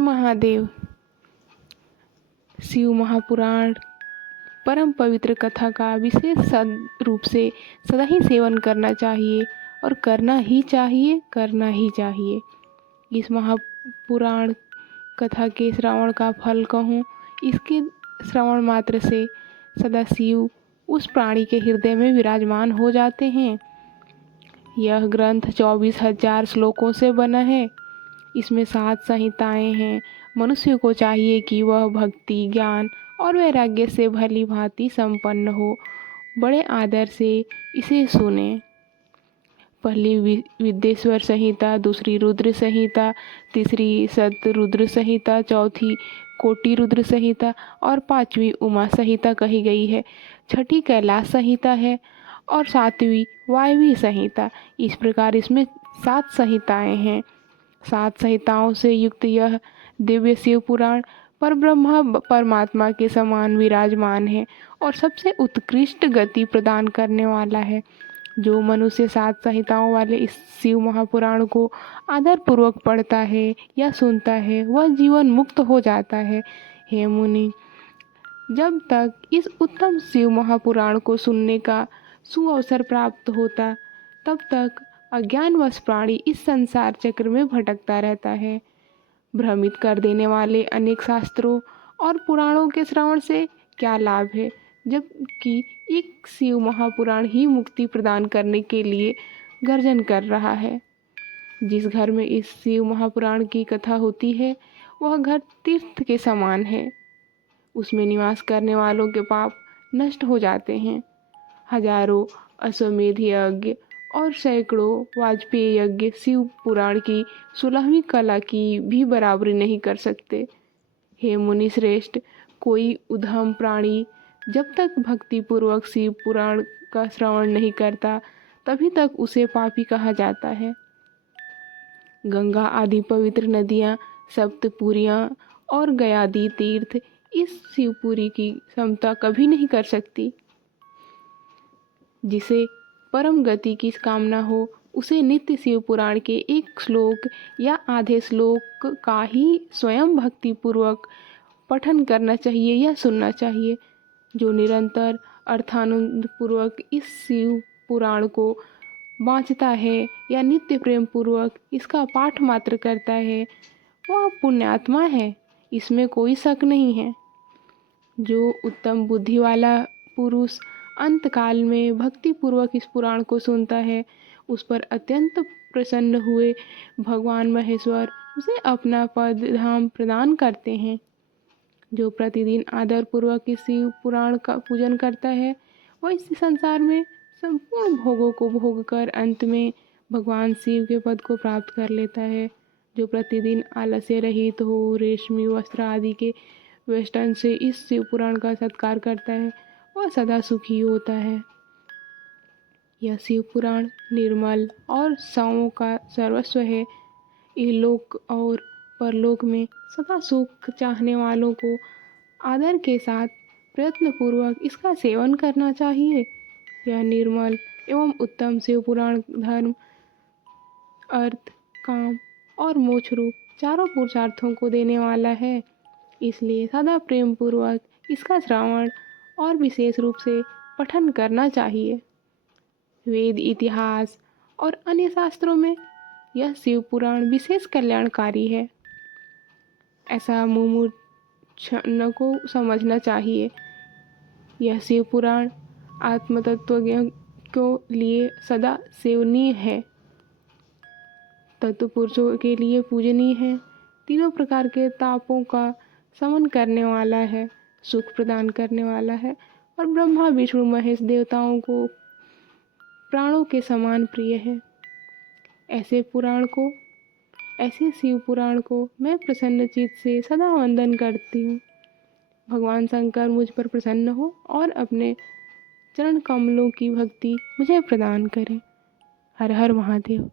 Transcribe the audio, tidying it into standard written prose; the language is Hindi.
महादेव। शिव महापुराण परम पवित्र कथा का विशेष रूप से सदा ही सेवन करना चाहिए और करना ही चाहिए। इस महापुराण कथा के श्रवण का फल कहूँ, इसके श्रवण मात्र से सदा शिव उस प्राणी के हृदय में विराजमान हो जाते हैं। यह ग्रंथ 24,000 श्लोकों से बना है। इसमें 7 संहिताएं हैं। मनुष्य को चाहिए कि वह भक्ति, ज्ञान और वैराग्य से भली भांति संपन्न हो। बड़े आदर से इसे सुने। पहली विद्येश्वर संहिता, दूसरी रुद्र संहिता, तीसरी शतरुद्र संहिता, चौथी कोटि रुद्र संहिता और 5वीं उमा संहिता कही गई है। छठी कैलाश संहिता है और 7वीं वायवी संहिता। इस प्रकार इसमें 7 संहिताएं हैं। 7 संहिताओं से युक्त यह दिव्य शिव पुराण परब्रह्म परमात्मा के समान विराजमान है और सबसे उत्कृष्ट गति प्रदान करने वाला है। जो मनुष्य 7 संहिताओं वाले इस शिव महापुराण को आदर पूर्वक पढ़ता है या सुनता है, वह जीवन मुक्त हो जाता है। हे मुनि, जब तक इस उत्तम शिव महापुराण को सुनने का सुअवसर प्राप्त होता, तब तक अज्ञानवश प्राणी इस संसार चक्र में भटकता रहता है। भ्रमित कर देने वाले अनेक शास्त्रों और पुराणों के श्रवण से क्या लाभ है, जबकि एक शिव महापुराण ही मुक्ति प्रदान करने के लिए गर्जन कर रहा है। जिस घर में इस शिव महापुराण की कथा होती है, वह घर तीर्थ के समान है। उसमें निवास करने वालों के पाप नष्ट हो जाते हैं। हजारों अश्वमेध यज्ञ और सैकड़ों वाजपेयी यज्ञ शिव पुराण की 16वीं कला की भी बराबरी नहीं कर सकते। हे मुनि श्रेष्ठ, कोई उद्धम प्राणी जब तक भक्ति पूर्वक शिव पुराण का श्रवण नहीं करता, तभी तक उसे पापी कहा जाता है। गंगा आदि पवित्र नदियाँ, सप्तपुरियाँ और गयादि तीर्थ इस शिवपुरी की समता कभी नहीं कर सकती। जिसे परम गति की कामना हो, उसे नित्य शिव पुराण के एक श्लोक या आधे श्लोक का ही स्वयं भक्ति पूर्वक पठन करना चाहिए या सुनना चाहिए। जो निरंतर अर्थानुद पूर्वक इस शिव पुराण को बाँचता है या नित्य प्रेम पूर्वक इसका पाठ मात्र करता है, वह पुण्यात्मा है, इसमें कोई शक नहीं है। जो उत्तम बुद्धि वाला पुरुष अंतकाल में भक्ति पूर्वक इस पुराण को सुनता है, उस पर अत्यंत प्रसन्न हुए भगवान महेश्वर उसे अपना पद धाम प्रदान करते हैं। जो प्रतिदिन आदर पूर्वक इस शिव पुराण का पूजन करता है, वह इस संसार में संपूर्ण भोगों को भोग कर अंत में भगवान शिव के पद को प्राप्त कर लेता है। जो प्रतिदिन आलस्य रहित हो, रेशमी वस्त्र आदि के वेष्टन से इस शिव पुराण का सत्कार करता है, वह सदा सुखी होता है। यह शिव पुराण निर्मल और साओं का सर्वस्व है। इहलोक और परलोक में सदा सुख चाहने वालों को आदर के साथ प्रयत्न पूर्वक इसका सेवन करना चाहिए। यह निर्मल एवं उत्तम शिव पुराण धर्म, अर्थ, काम और मोक्ष रूप चारों पुरुषार्थों को देने वाला है। इसलिए सदा प्रेम पूर्वक इसका श्रवण और विशेष रूप से पठन करना चाहिए। वेद, इतिहास और अन्य शास्त्रों में यह शिव पुराण विशेष कल्याणकारी है, ऐसा मुमुक्षु को समझना चाहिए। यह शिव पुराण आत्मतत्वज्ञ को लिए सदा सेवनीय है, तत्व पुरुषों के लिए पूजनीय है, तीनों प्रकार के तापों का शमन करने वाला है, सुख प्रदान करने वाला है और ब्रह्मा विष्णु महेश देवताओं को प्राणों के समान प्रिय है। ऐसे शिव पुराण को मैं प्रसन्न चित्त से सदा वंदन करती हूँ। भगवान शंकर मुझ पर प्रसन्न हो और अपने चरण कमलों की भक्ति मुझे प्रदान करें। हर हर महादेव।